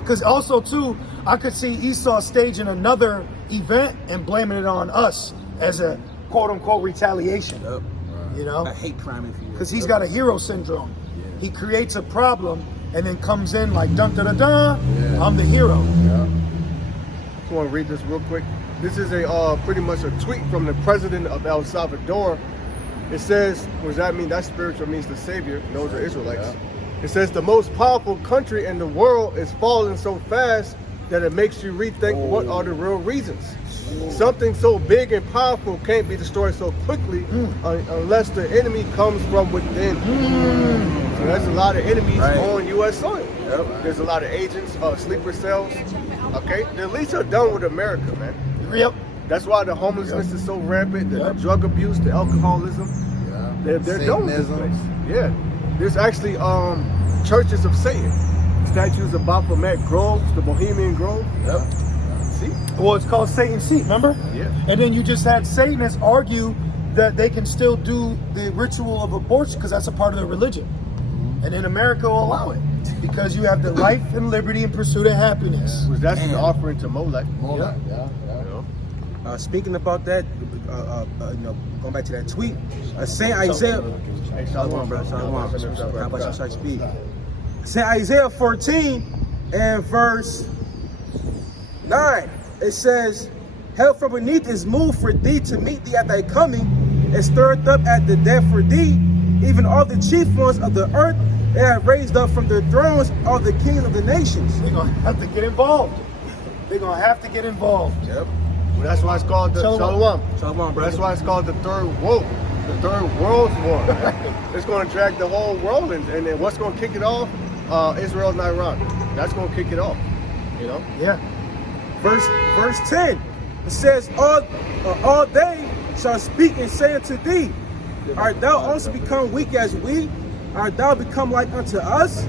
Because also too, I could see Esau staging another event and blaming it on us as a quote unquote retaliation. Yep. You know, a hate crime, if you will. Because he's got a hero syndrome. Yeah. He creates a problem and then comes in like dun dun dun dun. Yeah. I'm the hero. Yeah. Just want to read this real quick. This is a pretty much a tweet from the president of El Salvador. It says, what does that mean? That spiritual means the savior. Those are Israelites. Yeah. It says the most powerful country in the world is falling so fast that it makes you rethink what are the real reasons. Something so big and powerful can't be destroyed so quickly unless the enemy comes from within. So there's a lot of enemies on U.S. soil. Yep. There's a lot of agents, sleeper cells. Okay, the elites are done with America, man. Yep. That's why the homelessness is so rampant, the drug abuse, the alcoholism. Yeah. They're done with this place. Yeah. There's actually churches of Satan. Statues of Baphomet Groves, the Bohemian Grove. Yep. See? Well, it's called Satan's seat, remember? Yeah. And then you just had Satanists argue that they can still do the ritual of abortion because that's a part of their religion. And then America will allow it because you have the life and liberty and pursuit of happiness. Was that's an offering to Molech. Molech. Yeah. Speaking about that, going back to that tweet, Saint Isaiah. Hey, Shalom, bro. How about you start speed? Saint Isaiah 14 and verse 9. It says, "Hell from beneath is moved for thee to meet thee at thy coming, and stirred up at the death for thee, even all the chief ones of the earth, and have raised up from their thrones all the kings of the nations." They're gonna have to get involved. They're gonna have to get involved. Yep. Well, that's why it's called the Shalom. Shalom, bro. That's why it's called the Third WOE, the Third World War. It's going to drag the whole world, and then what's going to kick it off? Israel and Iran. That's going to kick it off. You know? Yeah. Verse 10. It says, all they shall speak and say unto thee, art thou also become weak as we? Art thou become like unto us?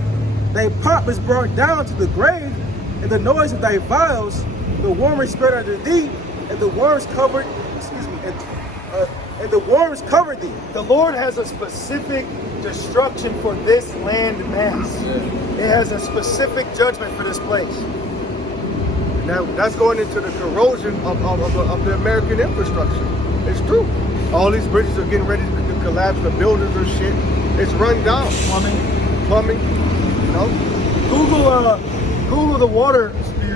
Thy pomp is brought down to the grave, and the noise of thy vials, the worm is spread under thee, and the worms covered, and the worms covered thee. The Lord has a specific destruction for this land mass. Yeah. It has a specific judgment for this place. Now, that's going into the corrosion of the American infrastructure. It's true. All these bridges are getting ready to collapse. The buildings are shit. It's run down. Plumbing. You know. Google the water,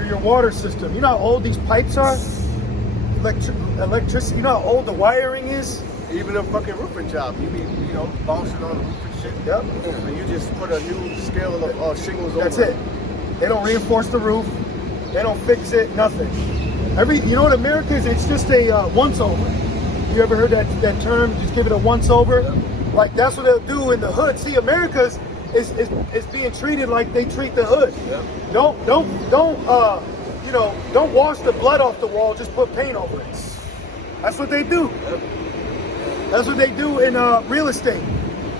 your water system. You know how old these pipes are? Electricity. You know how old the wiring is? Even a fucking roofing job. You be, bouncing on the roof and shit. Yep. And you just put a new scale of shingles over. That's it. They don't reinforce the roof. They don't fix it. Nothing. You know what America is? It's just a once over. You ever heard that term? Just give it a once over. Yep. Like that's what they'll do in the hood. See, America's is being treated like they treat the hood. Yep. Don't wash the blood off the wall. Just put paint over it. That's what they do. Yep. That's what they do in real estate.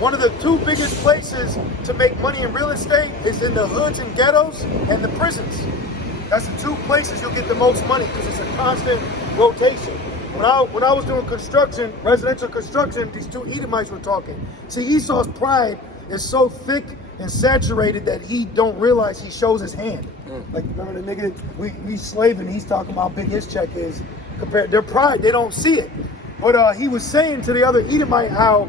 One of the two biggest places to make money in real estate is in the hoods and ghettos and the prisons. That's the two places you'll get the most money because it's a constant rotation. When I was doing construction, residential construction, these two Edomites were talking. See, Esau's pride is so thick and saturated that he don't realize he shows his hand. Like, remember the nigga, we slaving, he's talking about how big his check is. Compared their pride, they don't see it. But he was saying to the other Edomite how,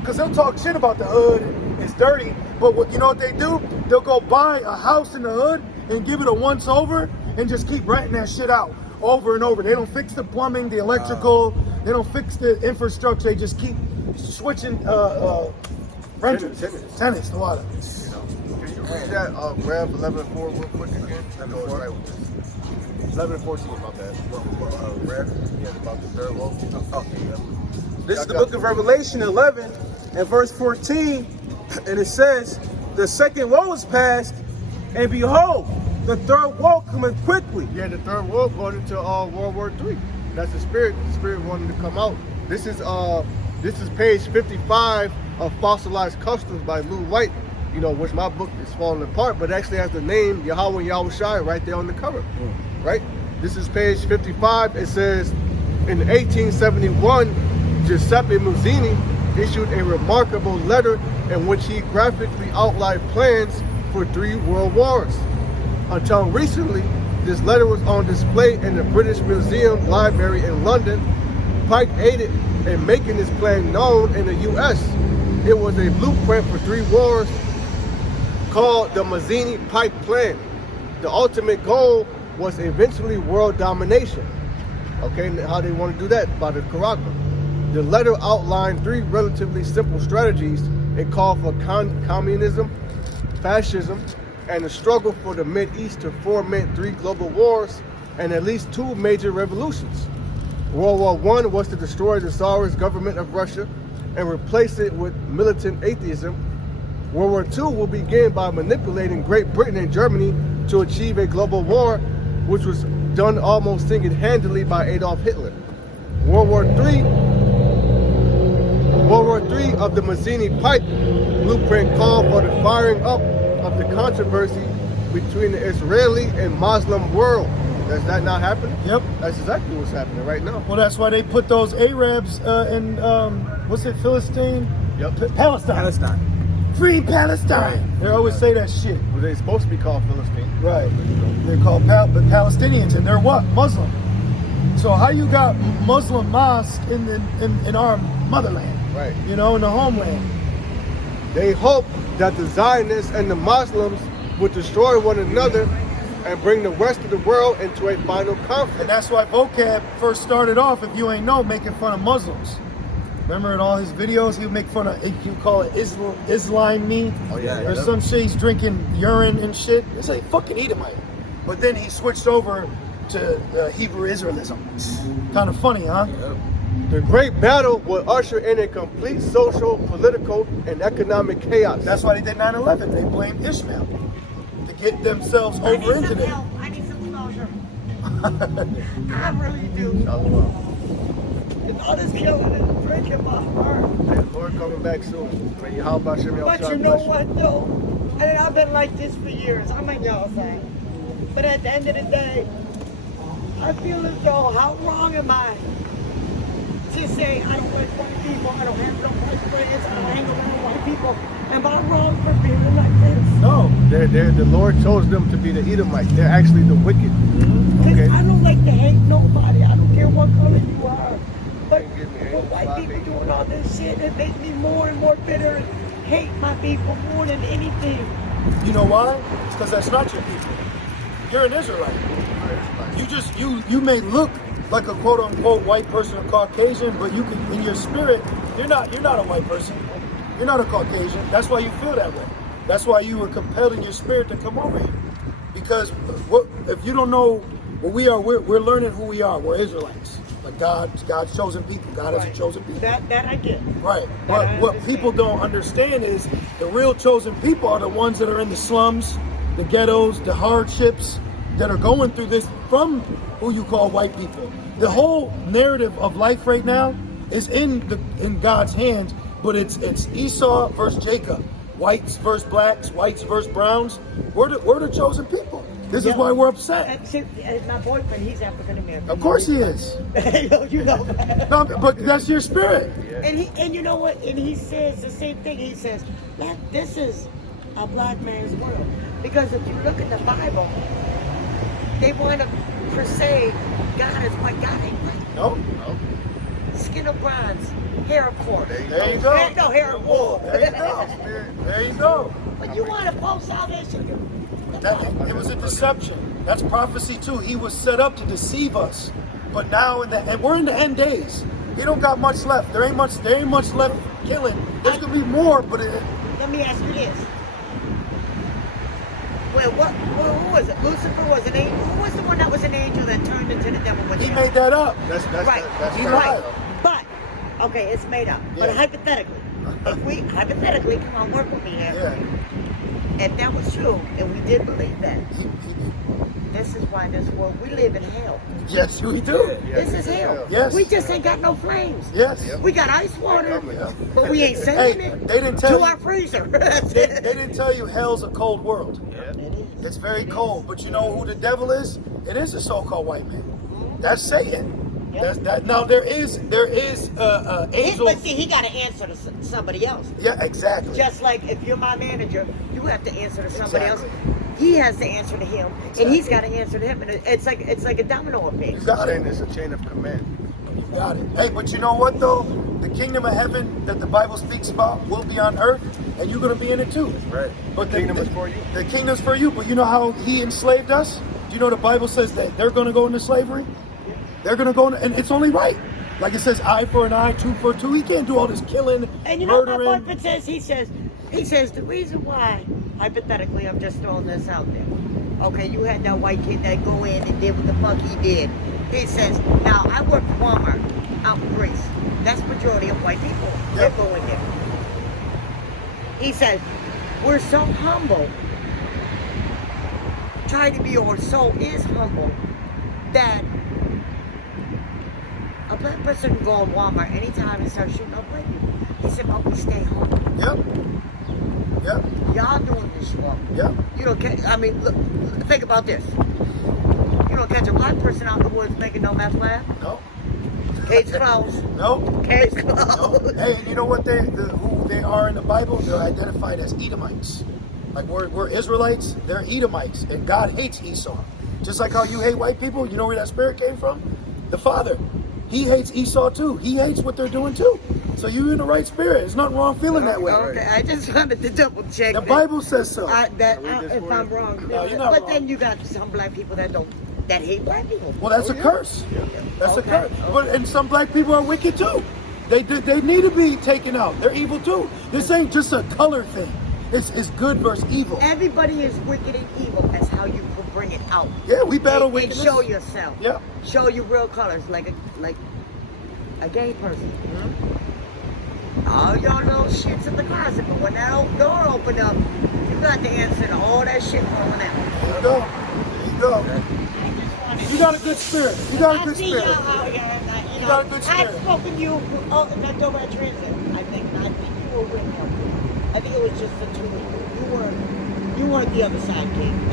because they'll talk shit about the hood, it's dirty, but you know what they do? They'll go buy a house in the hood and give it a once over and just keep renting that shit out over and over. They don't fix the plumbing, the electrical, they don't fix the infrastructure, they just keep switching renters, tenants, a lot of it. Can you read that Rev 11:4 real quick again? 11:14, my bad. Rev, about the third woe. This is the book of Revelation 11 and verse 14, and it says, the second woe is past, and behold, the third woe cometh quickly. Yeah, the third woe going into World War III. That's the spirit. The spirit wanting to come out. This is page 55 of Fossilized Customs by Lou White. Which my book is falling apart, but actually has the name Yahweh and Yahushai right there on the cover. Right? This is page 55. It says, in 1871, Giuseppe Mazzini issued a remarkable letter in which he graphically outlined plans for 3 world wars. Until recently, this letter was on display in the British Museum Library in London. Pike aided in making this plan known in the U.S. It was a blueprint for 3 wars called the Mazzini-Pike Plan. The ultimate goal was eventually world domination. Okay, and how they want to do that? By the Caracas. The letter outlined 3 relatively simple strategies. It called for communism, fascism, and the struggle for the Mideast to foment 3 global wars and at least 2 major revolutions. World War I was to destroy the Tsarist government of Russia and replace it with militant atheism. World War II will begin by manipulating Great Britain and Germany to achieve a global war, which was done almost single-handedly by Adolf Hitler. World War III of the Mazzini-Pike blueprint called for the firing up of the controversy between the Israeli and Muslim world. Does that not happen? Yep. That's exactly what's happening right now. Well, that's why they put those Arabs in, what's it, Philistine? Yep. Palestine. Free Palestine. They always say that shit. Well, they're supposed to be called Philistine. Right. They're called Palestinians, and they're what? Muslim. So how you got Muslim mosque in our motherland? Right. You know, in the homeland. They hope that the Zionists and the Muslims would destroy one another and bring the rest of the world into a final conflict. And that's why vocab first started off, if you ain't know, making fun of Muslims. Remember in all his videos, he would make fun of, you call it Islam me, or some shit, he's drinking urine and shit. It's like fucking Edomite. But then he switched over to Hebrew Israelism. Kind of funny, huh? Yep. The great battle will usher in a complete social, political, and economic chaos. That's why they did 9/11. They blamed Ishmael to get themselves over into it. I need some closure. I really do. And all this killing is breaking my heart. Hey, Lord coming back soon. How about you? But you know what though? And I've been like this for years. I'm on y'all side. But at the end of the day, I feel as though, how wrong am I to say I don't like white people, I don't have no white friends, I don't hang around white people? Am I wrong for feeling like this? No. The Lord chose them to be the Edomites. They're actually the wicked. Because Okay. I don't like to hate nobody. I don't care what color you are. But when white people doing all this shit, it makes me more and more bitter and hate my people more than anything. You know why? It's because that's not your people. You're an Israelite. You may look like a quote unquote white person or Caucasian, but you can, in your spirit, you're not a white person. You're not a Caucasian. That's why you feel that way. That's why you were compelled in your spirit to come over here. Because if you don't know what we are, we're learning who we are. We're Israelites. Like God's chosen people. God has a chosen people. That I get. Right. But what people don't understand is the real chosen people are the ones that are in the slums, the ghettos, the hardships, that are going through this from who you call white people. The whole narrative of life right now is in God's hands, but it's Esau versus Jacob, whites versus blacks, whites versus browns. We're the chosen people. This is why we're upset. My boyfriend, he's African American. Of course he is. You know that. No, but that's your spirit. And you know what? And he says the same thing. He says that this is a black man's world. Because if you look at the Bible, they want to per se God is white. God ain't white. No. Skin of bronze, hair of corn. There you go. No hair of wool. There you go. There you go. But you want to post salvation. It was a deception. That's prophecy too. He was set up to deceive us. But now and we're in the end days. He don't got much left. There ain't much left killing. There's gonna be more, but let me ask you this. Well, who was it? Lucifer was an angel. Who was the one that was an angel that turned into the devil? he made that up. That's right. He Right. lied. But okay, it's made up. Yeah. But hypothetically, if we come on, work with me here. Yeah. If that was true, and we did believe that, this is why in this world we live in hell. Yes, we do. This is hell. Yes. We just ain't got no flames. Yes. We got ice water, Yeah. but we ain't saying Hey, it they didn't tell to you. our freezer. They didn't tell you hell's a cold world. It is. It's very cold. But you know who the devil is? It is a so-called white man. That's Satan. Yep. That's that. Now there is angel. But see, he got to answer to somebody else. Yeah, exactly. Just like if you're my manager, you have to answer to somebody Exactly. else. he has to answer to him, and he's got to answer to him, and it's like a domino effect. You got it. It's a chain of command. You got it. Hey, but you know what though? The kingdom of heaven that the Bible speaks about will be on earth, and you're going to be in it too. Right. But the kingdom is for you. The kingdom's for you. But you know how he enslaved us? Do you know the Bible says that they're going to go into slavery? They're going to go, and it's only right. Like it says, eye for an eye, tooth for a tooth. He can't do all this killing, And you know what my murdering. boyfriend says? He says the reason why, hypothetically, I'm just throwing this out there. Okay, you had that white kid that go in and did what the fuck he did. He says, now I work for Walmart out in Greece. That's the majority of white people that go in there. He says, we're so humble, try to be, or so is humble, that a black person can go in Walmart anytime and start shooting up white people. He said, but we stay home. Yep. Yep. Y'all doing this wrong. Yep. You don't catch, I mean, look, think about this. You don't catch a black person out in the woods making no meth lab. No. Case closed. No. Case No. closed. Hey, you know what who they are in the Bible? They're identified as Edomites. Like we're Israelites, they're Edomites, and God hates Esau. Just like how you hate white people, you know where that spirit came from? The Father. He hates Esau too. He hates what they're doing too. So you're in the right spirit. There's nothing wrong feeling that way. Okay, I just wanted to double check. The Bible says so. If I'm wrong, No, you're not but wrong. then you got some black people that hate black people. Well, that's a curse. That's a Okay, curse. But and some black people are wicked too. They need to be taken out. They're evil too. This ain't just a color thing. It's good versus evil. Everybody is wicked and evil. That's how you can bring it out. Yeah, we battle and wickedness. show yourself. Yeah. Show your real colors, like a gay person. All y'all little shits in the closet, but when that old door opened up, you got the answer to all that shit falling out. There you go. There you go. You got a good spirit. You got a good I see spirit. y'all out here, and I, You got a good spirit. I've spoken to you that door at transit. I think you were with him. I think it was just the two of you. You weren't the other side, King.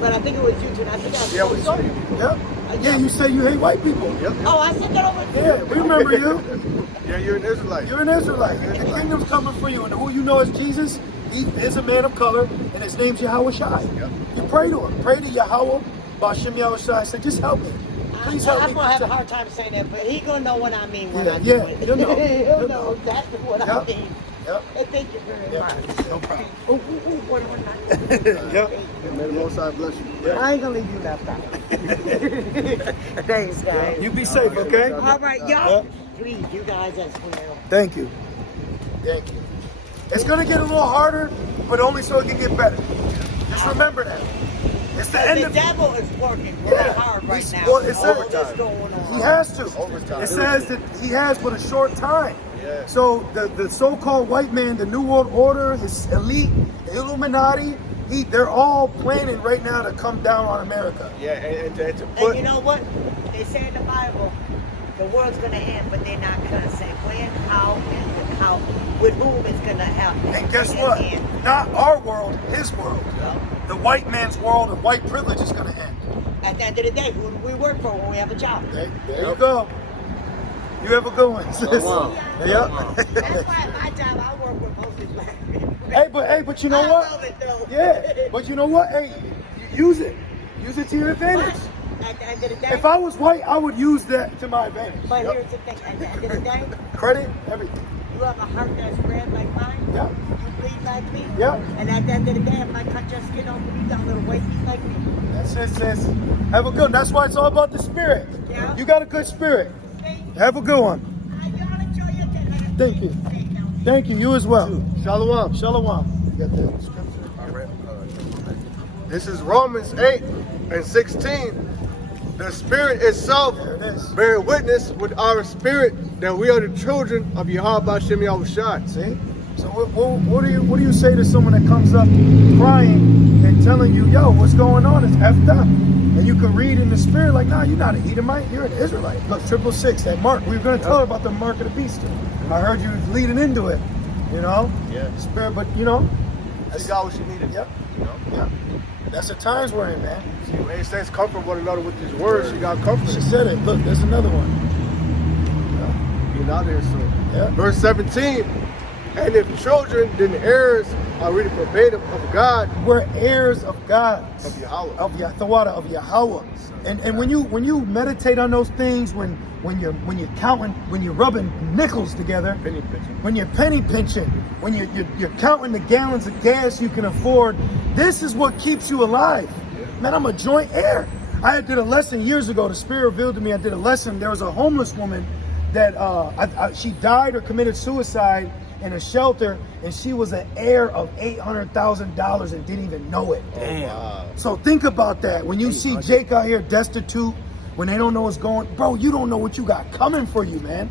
But I think it was you two. And I think I was Yeah, we saw you. Yep. Yeah, you say you hate white people. Yep. Oh, I said that over. Yeah, we remember you. Yeah, you're an Israelite. You're an Israelite. The kingdom's coming for you. And who you know is Jesus. He is a man of color, and his name's Yahweh Shai. Yep. You pray to him. Pray to Yahweh, Bashem Yahweh Shai. Say, just help me. Please help me. I'm gonna have a hard time saying that, but he gonna know what I mean when I do Yeah, it. you'll know. He'll You'll know know. exactly what I Yep. mean. Yep. And thank you very Yeah, much. no problem. What am I? Yep. May the Most High bless you. I ain't gonna leave you left out. Thanks, guys. You be safe, okay? All right, y'all. Please, you guys as well. Thank you. Thank you. It's going to get a little harder, but only so it can get better. Just remember that. It's the end The of devil is working really hard right He's- now. well, it says- All this going on. He has to. Overtime. It says that he has but a short time. Yeah. So the so-called white man, the New World Order, his elite, the Illuminati, they're all planning right now to come down on America. Yeah, and to And put. you know what? They say in the Bible, the world's gonna end, but they're not gonna say when, how, and how, with whom it's gonna happen. And guess It's what? gonna end. Not our world, his world. The white man's world of white privilege is going to end. At the end of the day, who do we work for when we have a job? There you go. You have a good one, sis. That's Yep. why at my job I work with mostly black people. But you know I what? love it though. Yeah, but you know what? Hey, use it. Use it to your advantage. But at the end of the day, If I was white, I would use that to my advantage. but Yep. here's the thing, at the end of the day, Credit, everything. you have a heart that's red like mine, Yeah. you bleed like me, Yeah. and at the end of the day, if I cut your skin open, you got a little weight like me. That's it, sis. Have a good one. That's why it's all about the spirit. Yeah. You got a good spirit. Thank you. Have a good one. Y'all enjoy your day. Thank you. Thank you. You as well. Shalom. Shalom. You got the scripture? This is Romans 8 and 16. The Spirit itself There it is. bear witness with our spirit that we are the children of Yahweh Shem Yahushua. See? So what do you say to someone that comes up crying and telling you, yo, what's going on? It's effed up. And you can read in the spirit like, nah, you're not an Edomite, you're an Israelite. Look, 666, that mark. We were going to tell her about the mark of the beast. I heard you leading into it, you know? Yeah. Spirit, but you know, She got what she needed. Yep. You know? Yep. That's the times we're in, man. See, when it says comfort one another with these words, she got comfort. She said it. Look, there's another one. Being out there soon. Yeah. Verse 17. And if children, then heirs, I read it verbatim of God, We're heirs of God. of Yahweh. Of Yahweh. And when you meditate on those things, when you're counting, when you're rubbing nickels together, Penny pinching. when you're penny pinching, when you're counting the gallons of gas you can afford, this is what keeps you alive. Man, I'm a joint heir. I did a lesson years ago. The Spirit revealed to me. I did a lesson. There was a homeless woman that she died or committed suicide in a shelter, and she was an heir of $800,000 and didn't even know it. Damn. So think about that. When you see Jake out here destitute, when they don't know what's going, bro, you don't know what you got coming for you, man.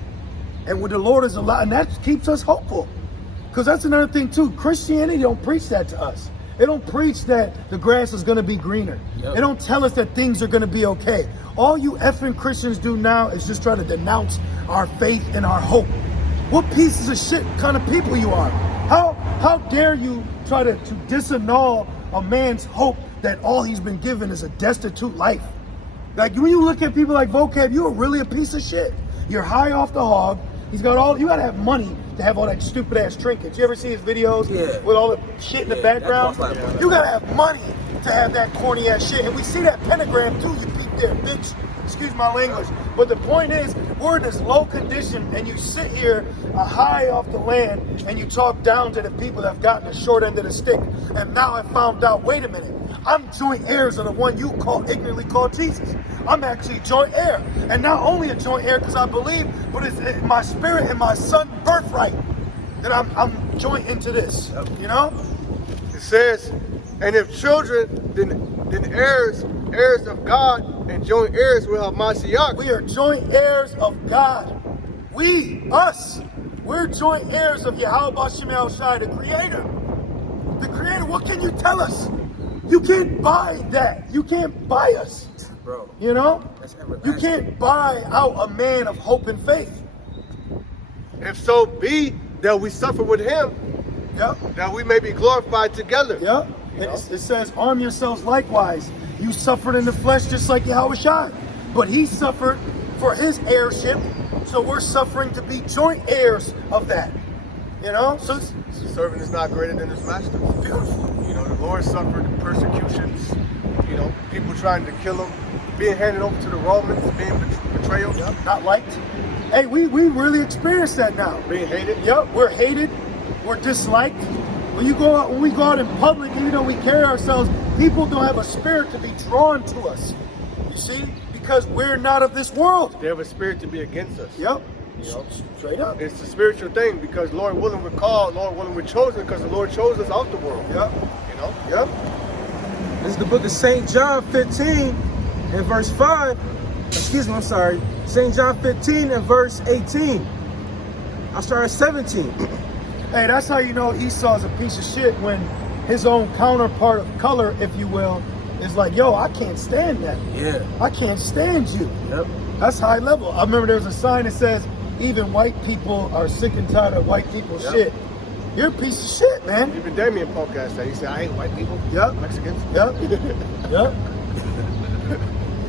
And with the Lord is a lot, and that keeps us hopeful. Because that's another thing too. Christianity don't preach that to us. They don't preach that the grass is going to be greener. They don't tell us that things are going to be okay. All you effing Christians do now is just try to denounce our faith and our hope. What pieces of shit kind of people you are? How dare you try to disannul a man's hope that all he's been given is a destitute life? Like when you look at people like Vocab, you are really a piece of shit. You're high off the hog. He's got all, you gotta have money to have all that stupid ass trinkets. You ever see his videos with all the shit in the background? You gotta have money to have that corny ass shit. And we see that pentagram too, you peep there, bitch. Excuse my language. But the point is, we're in this low condition and you sit here high off the land and you talk down to the people that have gotten the short end of the stick. And now I found out, wait a minute, I'm joint heirs of the one you ignorantly call Jesus. I'm actually joint heir. And not only a joint heir because I believe, but it's my spirit and my son's birthright that I'm joint into this, you know? It says, and if children, then heirs of God, and joint heirs will have Mashiach. We are joint heirs of God. We're joint heirs of Yahweh Bashem El Shai, the Creator. The Creator, what can you tell us? You can't buy that. You can't buy us. Bro. You know? That's everlasting. You can't buy out a man of hope and faith. If so be that we suffer with him, that we may be glorified together. It says, arm yourselves likewise. You suffered in the flesh just like Yahweh Shai. But he suffered for his heirship, so we're suffering to be joint heirs of that. You know? So servant is not greater than his master. beautiful. You know, the Lord suffered persecutions, you know, people trying to kill him, being handed over to the Romans, being betrayal. Not liked. Hey, we really experience that now. Being hated. We're hated. We're disliked. When we go out in public, even though we carry ourselves, people don't have a spirit to be drawn to us. You see? Because we're not of this world. They have a spirit to be against us. You know? Straight up. It's a spiritual thing because Lord willing we're called, Lord willing we're chosen because the Lord chose us out the world. You know? This is the book of St. John 15 and verse 5. Excuse me, I'm sorry. St. John 15 and verse 18. I'll start at 17. Hey, that's how you know Esau's a piece of shit when his own counterpart of color, if you will, is like, yo, I can't stand that. I can't stand you. That's high level. I remember there was a sign that says, even white people are sick and tired of white people's shit. You're a piece of shit, man. Even Damien podcast that he said, I hate white people. Mexicans.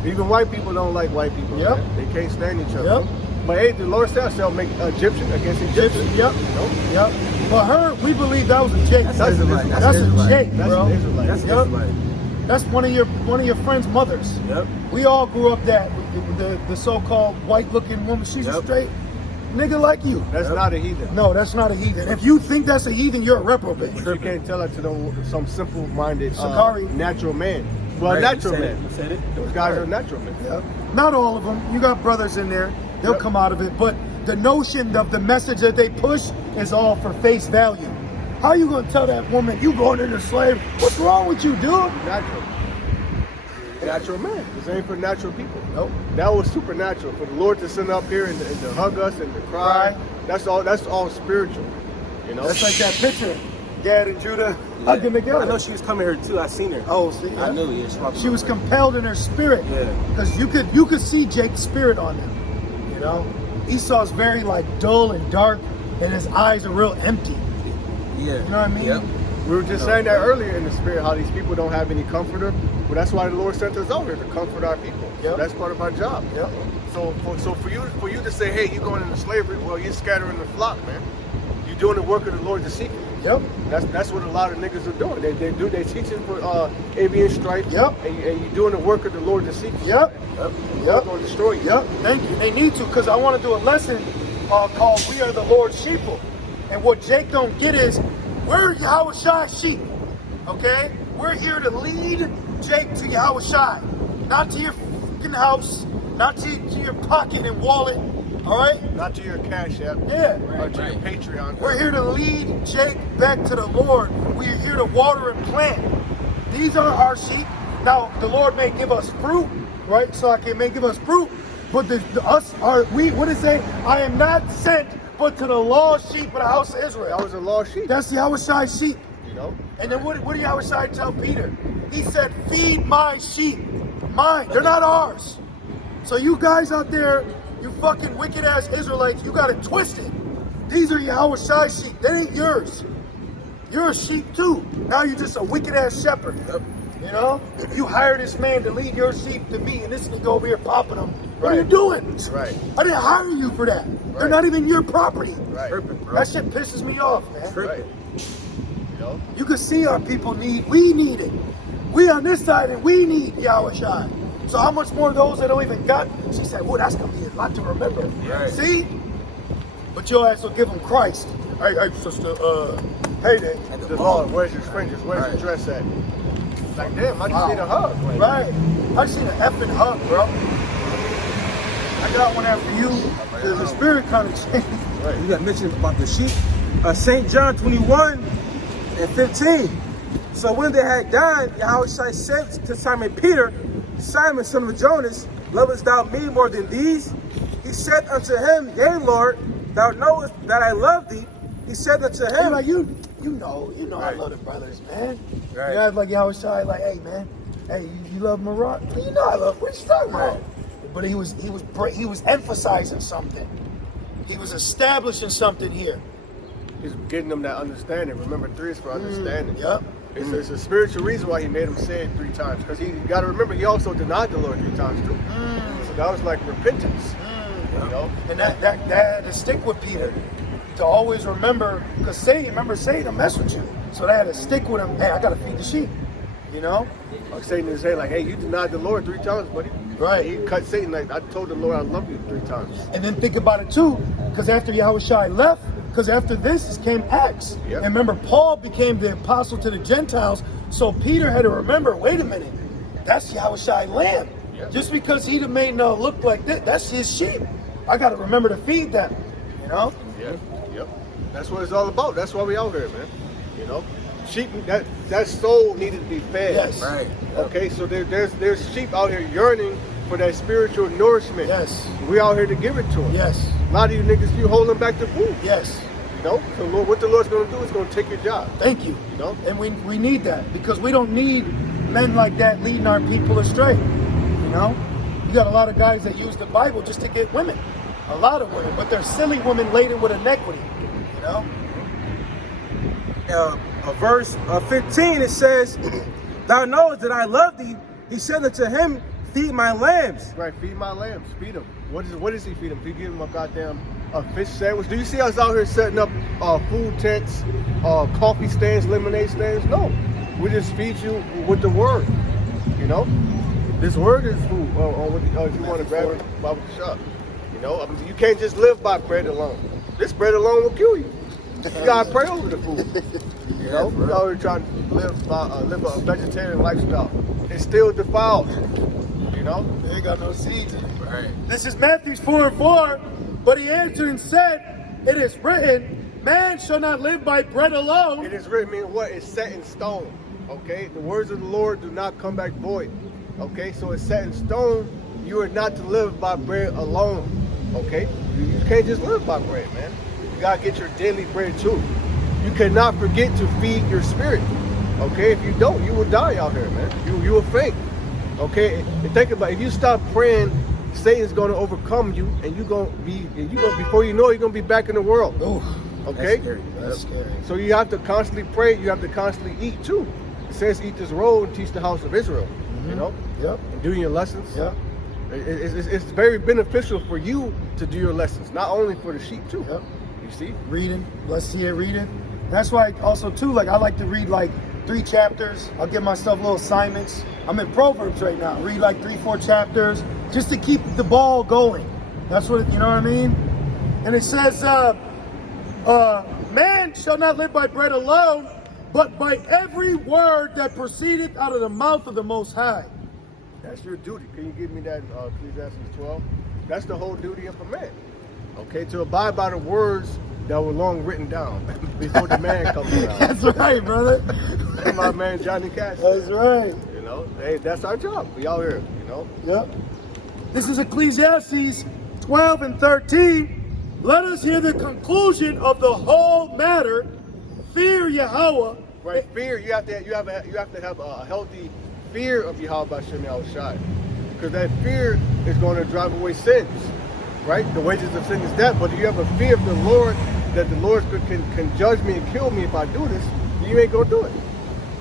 Even white people don't like white people. They can't stand each other. But hey, the Lord says they'll make Egyptian against Egyptian. For her, we believe that was a Jake. That's a Jake, bro. That's one of your friend's mothers. We all grew up that the so-called white-looking woman. She's a straight nigga like you. That's not a heathen. No, that's not a heathen. If you think that's a heathen, you're a reprobate. But you can't tell that to some simple-minded Sakari. natural man. Well, natural man. You said it. Those guys are natural men. Not all of them. You got brothers in there. They'll come out of it. But the notion of the message that they push is all for face value. How you gonna tell that woman you going into slave? What's wrong with you, dude? Natural. Natural man. This ain't for natural people. Nope. That was supernatural. For the Lord to sit up here and to hug us and to cry. That's all spiritual. You know? That's like that picture. Gad and Judah hugging together. I know she was coming here too. I seen her. Oh, see, I knew. She was compelled in her spirit. Because you could see Jake's spirit on them. You know, Esau's very like dull and dark, and his eyes are real empty. You know what I mean? We were just saying that earlier in the spirit, how these people don't have any comforter. But that's why the Lord sent us over here to comfort our people. So that's part of our job. So for you to say, hey, you're going into slavery, well, you're scattering the flock, man. You're doing the work of the Lord to seek. Yep. That's what a lot of niggas are doing. They teaching for envy and strife. Yep. And you're doing the work of the Lord to seek you. Yep. Yep. Going to destroy you. Yep. Thank you. They need to, because I want to do a lesson called "We Are the Lord's Sheeple," and what Jake don't get is we're Yahushai's sheep. Okay, we're here to lead Jake to Yahushai, not to your fucking house, not to your pocket and wallet. All right. Not to your Cash App. Yeah. Or to your Patreon. We're here to lead Jake back to the Lord. We are here to water and plant. These are our sheep. Now, the Lord may give us fruit, right? So he may give us fruit. But what did it say? I am not sent but to the lost sheep of the house of Israel. That was a lost sheep. That's the Yahushai sheep. You know? And then what did Yahushai tell Peter? He said, feed my sheep. Mine. They're not ours. So you guys out there, you fucking wicked ass Israelites, you got it twisted. These are Yahushai sheep. They ain't yours. You're a sheep too. Now you're just a wicked ass shepherd. You know? You hire this man to lead your sheep to me, and this nigga over here popping them. What are you doing? Right. I didn't hire you for that. Right. They're not even your property. Right. That shit pisses me off, man. Right. You know? You can see our people we need it. We on this side and we need Yahushai. So how much more of those that don't even got? She said, well, that's going to be a lot to remember. Right. See? But your ass will give them Christ. Hey, sister, hey there. Lord, where's your fringes? Where's your dress at? Like, damn, I just need a hug. Like, Right. I just need an effing hug, bro. I got one after you. The spirit kind of changed. Right. You got mentioned about the sheep. St. John 21 and 15. So when they had dined, Yahushua said to Simon Peter, Simon, son of Jonas, lovest thou me more than these? He said unto him, Yea, Lord, thou knowest that I love thee. He said unto him, Like you know, I love the brothers, man. Right. You guys like Yahushua, like, hey, man, hey, you love Marat? You know I love. What you talking about? But he was emphasizing something. He was establishing something here. He's getting them that understanding. Remember, 3 is for understanding. Yep. It's a spiritual reason why he made him say it 3 times. Because he got to remember, he also denied the Lord 3 times too. So that was like repentance. You know? And that had to stick with Peter. To always remember, because Satan will mess with you. So they had to stick with him. Hey, I got to feed the sheep. You know? Like Satan is saying, like, hey, you denied the Lord 3 times, buddy. Right. He cut Satan like, I told the Lord I love you 3 times. And then think about it too, because after Yahushua left, because after this came Acts. Yep. And remember, Paul became the apostle to the Gentiles, so Peter had to remember, wait a minute, that's Yahushua lamb. Yep. Just because he made no look like that, that's his sheep. I got to remember to feed them, you know? Yeah. Yep. That's what it's all about. That's why we out here, man. You know? Sheep, that soul needed to be fed. Yes. Right. Okay, so there's sheep out here yearning for that spiritual nourishment. Yes. We out here to give it to them. Yes. A lot of you niggas, you holding back the food. Yes. You know, so Lord, what the Lord's going to do is going to take your job. Thank you. You know, And we need that, because we don't need men like that leading our people astray. You know? You got a lot of guys that use the Bible just to get women. A lot of women, but they're silly women laden with iniquity. You know? Verse 15, it says, Thou knowest that I love thee. He said unto him, Feed my lambs. right? Feed my lambs. Feed them. What does he feed them? He give them a goddamn fish sandwich. Do you see us out here setting up food tents, coffee stands, lemonade stands? No, we just feed you with the word. You know, this word is food. If you want to grab it, Bible shop. You know, I mean, you can't just live by bread alone. This bread alone will kill you. You gotta pray over the food. You know, we're out here trying to live a vegetarian lifestyle. It's still defiled. You know, They ain't got no seeds in it. Right. This is Matthew 4:4. But he answered and said, It is written, man shall not live by bread alone. it is written, meaning what? It's set in stone. Okay, the words of the Lord do not come back void. Okay, so it's set in stone. You are not to live by bread alone. Okay, you can't just live by bread, man. You gotta get your daily bread too. You cannot forget to feed your spirit. Okay, if you don't, you will die out here, man. You will faint. Okay, and think about it. If you stop praying, Satan's gonna overcome you, and before you know it, you're gonna be back in the world. Ooh, Okay, that's scary. so you have to constantly pray. You have to constantly eat too. It says, "Eat this roll and teach the house of Israel." You know, Yep. and doing your lessons. Yep. It's very beneficial for you to do your lessons, not only for the sheep too. Yep. You see? Reading. Let's see it reading. That's why also too, like I like to read like 3 chapters. I'll give myself little assignments. I'm in Proverbs right now. Read like 3-4 chapters just to keep the ball going. That's what, you know what I mean? And it says, man shall not live by bread alone, but by every word that proceedeth out of the mouth of the Most High. That's your duty. Can you give me that Ecclesiastes 12? That's the whole duty of a man. Okay, to abide by the words that were long written down before the man comes around. That's right, brother. My man Johnny Cash. That's right. You know, hey, that's our job. We out here, you know. Yep. This is Ecclesiastes 12 and 13. Let us hear the conclusion of the whole matter. Fear Yahweh. Right, fear. You have to have a healthy fear of Yahweh B'Shem Yahushai, because that fear is going to drive away sins. Right, the wages of sin is death. But if you have a fear of the Lord, that the Lord can judge me and kill me if I do this, you ain't gonna do it.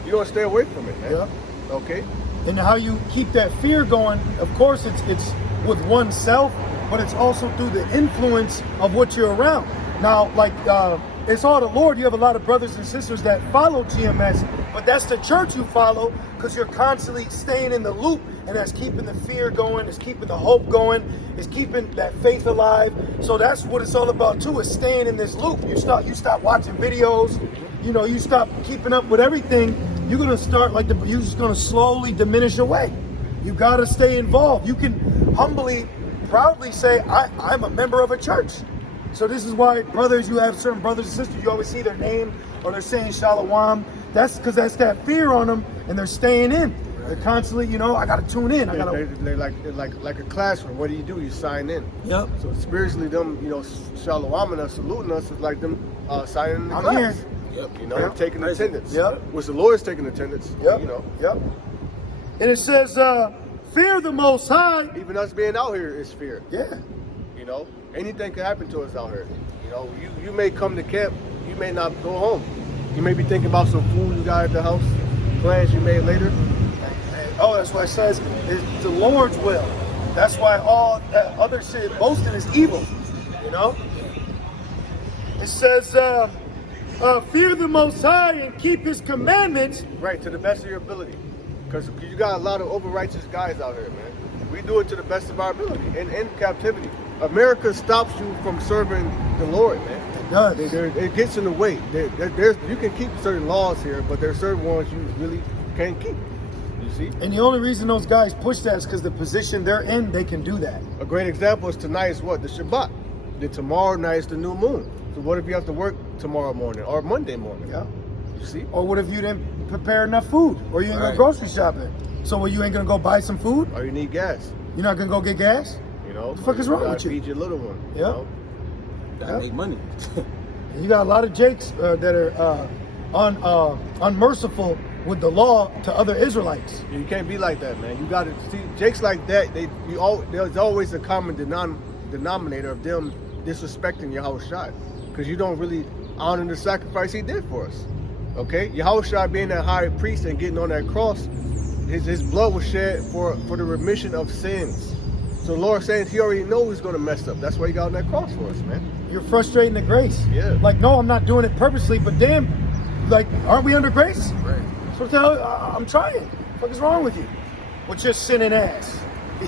You're gonna stay away from it, man. Yep. Okay. And how you keep that fear going, of course, it's with oneself, but it's also through the influence of what you're around. Now, like, it's all the Lord. You have a lot of brothers and sisters that follow GMS, but that's the church you follow because you're constantly staying in the loop, and that's keeping the fear going, it's keeping the hope going, it's keeping that faith alive. So that's what it's all about too, is staying in this loop. You stop watching videos, you know, you stop keeping up with everything, you're gonna start you're just gonna slowly diminish away. You gotta stay involved. You can humbly, proudly say, I'm a member of a church. So this is why brothers, you have certain brothers and sisters, you always see their name or they're saying Shalom. That's because that's that fear on them, and they're staying in. They're constantly, you know, I gotta tune in. They're like a classroom. What do? You sign in. Yep. So spiritually, them, you know, Shaloming us, saluting us is like them signing in the I'm class. here. Yep. You know, taking attendance. Yep. Which the Lord's taking attendance. Yep. You know. Yep. And it says, fear the Most High. Even us being out here is fear. Yeah. You know, anything can happen to us out here. You know, you may come to camp, you may not go home. You may be thinking about some food you got at the house, plans you made later. Oh, that's why it says it's the Lord's will. That's why all other shit, boasting is evil. You know? It says, fear the Most High and keep His commandments. Right, to the best of your ability. Because you got a lot of over-righteous guys out here, man. We do it to the best of our ability in captivity. America stops you from serving the Lord, man. It does. It gets in the way. You can keep certain laws here, but there are certain ones you really can't keep. You see? And the only reason those guys push that is because the position they're in, they can do that. A great example is tonight is what? The Shabbat. Then tomorrow night is the new moon. So what if you have to work tomorrow morning or Monday morning? Yeah. You see? Or what if you didn't prepare enough food? Or you ain't go grocery shopping? So you ain't gonna go buy some food? Or you need gas. You're not gonna go get gas? You know? What the fuck is wrong with you? Feed your little one. Yeah. You know? Gotta make money. You got a lot of Jakes that are unmerciful with the law to other Israelites. You can't be like that, man. You got to see Jakes like that. There's always a common denominator of them disrespecting Yahushua, because you don't really honor the sacrifice He did for us. Okay, Yahushua being that high priest and getting on that cross, his blood was shed for the remission of sins. So the Lord saying He already knows He's going to mess up. That's why He got on that cross for us, man. You're frustrating the grace. Yeah. Like, no, I'm not doing it purposely, but damn, like, aren't we under grace? Right. So what the hell? I'm trying. What the fuck is wrong with you? With your sinning ass.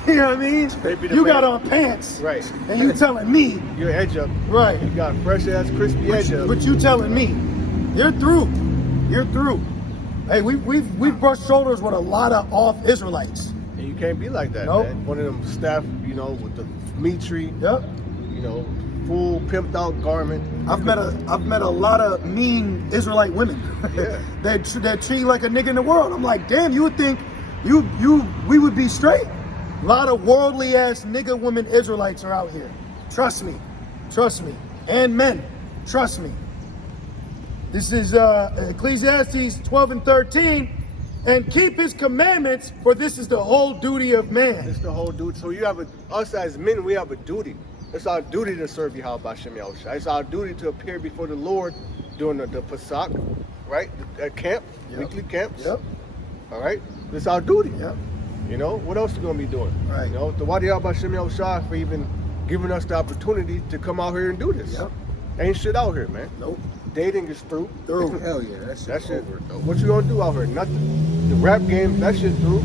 You know what I mean? Maybe the You man- got on pants. Right. And you telling me. Your edge up. Right. You got fresh ass, crispy edge up. But you telling me. You're through. You're through. Hey, we've brushed shoulders with a lot of off Israelites. And you can't be like that, Nope. man. One of them staff, you know, with the meat tree, Yep. you know, full pimped out garment. I've met a lot of mean Israelite women. Yeah. they treat you like a nigga in the world. I'm like, damn, you would think we would be straight. A lot of worldly ass nigga women Israelites are out here. Trust me, and men, trust me. This is Ecclesiastes 12 and 13. And keep His commandments, for this is the whole duty of man. It's the whole duty. So you have us as men, we have a duty. It's our duty to serve Yahweh B'Shem Yahushua. It's our duty to appear before the Lord during the Pesach, right? At camp, Yep. weekly camps. Yep. All right? It's our duty. Yep. You know, what else are we going to be doing? Right. You know, the Wadi Yahweh B'Shem Yahushua for even giving us the opportunity to come out here and do this. Yep. Ain't shit out here, man. Nope. dating is through. Hell yeah, that shit That shit. over. What you gonna do out here? Nothing. The rap game, that shit through.